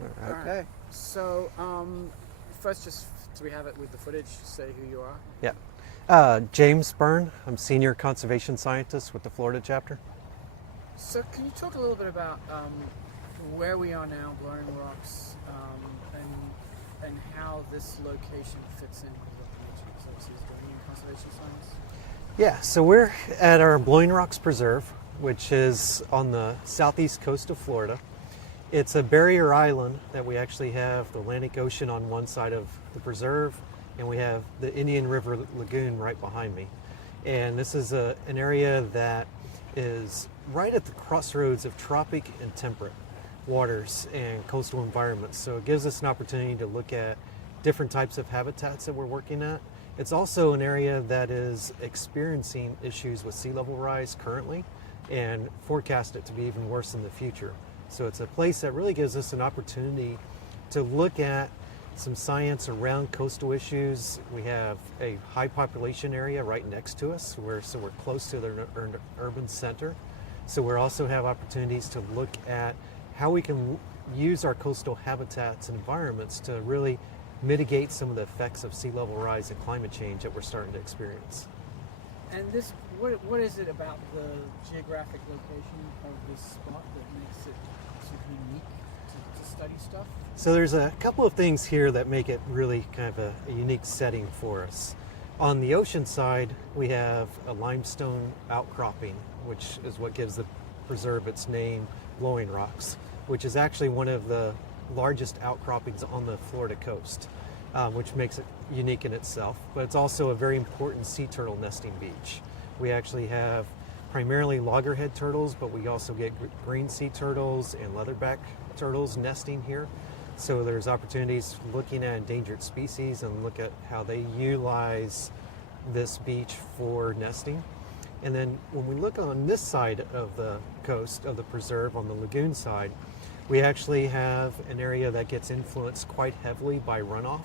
Okay. All right. So, first, just do we have it with the footage? Say who you are. Yeah. James Byrne. I'm senior conservation scientist with the Florida chapter. So, can you talk a little bit about where we are now, Blowing Rocks, and how this location fits in with what the Nature Conservancy is doing in conservation science? Yeah, so we're at our Blowing Rocks Preserve, which is on the southeast coast of Florida. It's a barrier island that we actually have the Atlantic Ocean on one side of the preserve, and we have the Indian River Lagoon right behind me. And this is an area that is right at the crossroads of tropic and temperate waters and coastal environments. So it gives us an opportunity to look at different types of habitats that we're working at. It's also an area that is experiencing issues with sea level rise currently and forecast it to be even worse in the future. So it's a place that really gives us an opportunity to look at some science around coastal issues. We have a high population area right next to us, so we're close to the urban center. So we also have opportunities to look at how we can use our coastal habitats and environments to really mitigate some of the effects of sea level rise and climate change that we're starting to experience. And this, what is it about the geographic location of this spot that makes it sort of unique to study stuff? So there's a couple of things here that make it really kind of a unique setting for us. On the ocean side, we have a limestone outcropping, which is what gives the preserve its name, Blowing Rocks, which is actually one of the largest outcroppings on the Florida coast, which makes it unique in itself. But it's also a very important sea turtle nesting beach. We actually have primarily loggerhead turtles, but we also get green sea turtles and leatherback turtles nesting here. So there's opportunities looking at endangered species and look at how they utilize this beach for nesting. And then when we look on this side of the coast of the preserve, on the lagoon side, we actually have an area that gets influenced quite heavily by runoff.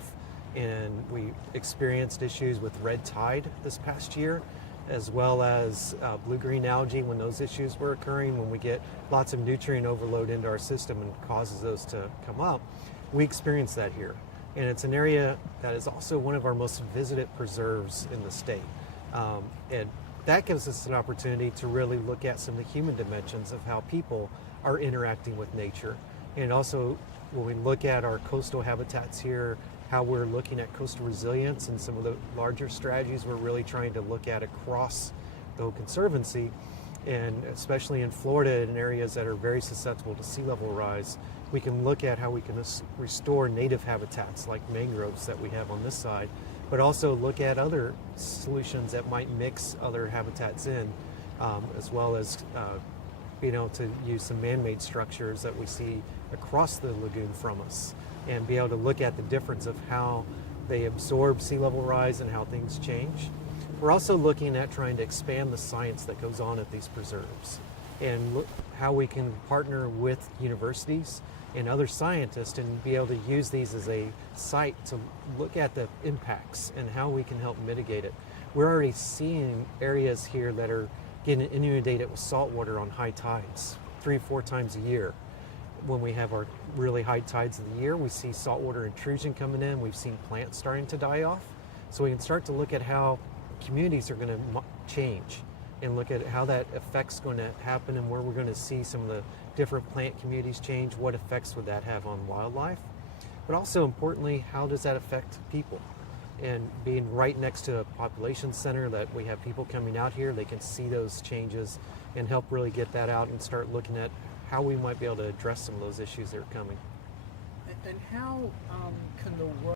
And we experienced issues with red tide this past year, as well as blue-green algae when those issues were occurring, when we get lots of nutrient overload into our system and causes those to come up. We experience that here. And it's an area that is also one of our most visited preserves in the state. And that gives us an opportunity to really look at some of the human dimensions of how people are interacting with nature. And also, when we look at our coastal habitats here, how we're looking at coastal resilience and some of the larger strategies we're really trying to look at across the whole conservancy, and especially in Florida, in areas that are very susceptible to sea level rise, we can look at how we can restore native habitats like mangroves that we have on this side, but also look at other solutions that might mix other habitats in, as well as being able to use some man-made structures that we see across the lagoon from us, and be able to look at the difference of how they absorb sea level rise and how things change. We're also looking at trying to expand the science that goes on at these preserves and look how we can partner with universities and other scientists and be able to use these as a site to look at the impacts and how we can help mitigate it. We're already seeing areas here that are getting inundated with salt water on high tides 3-4 times a year. When we have our really high tides of the year, we see saltwater intrusion coming in. We've seen plants starting to die off. So we can start to look at how communities are going to change and look at how that effect's going to happen and where we're going to see some of the different plant communities change. What effects would that have on wildlife? But also importantly, how does that affect people? And being right next to a population center that we have people coming out here, they can see those changes and help really get that out and start looking at how we might be able to address some of those issues that are coming. And how can the work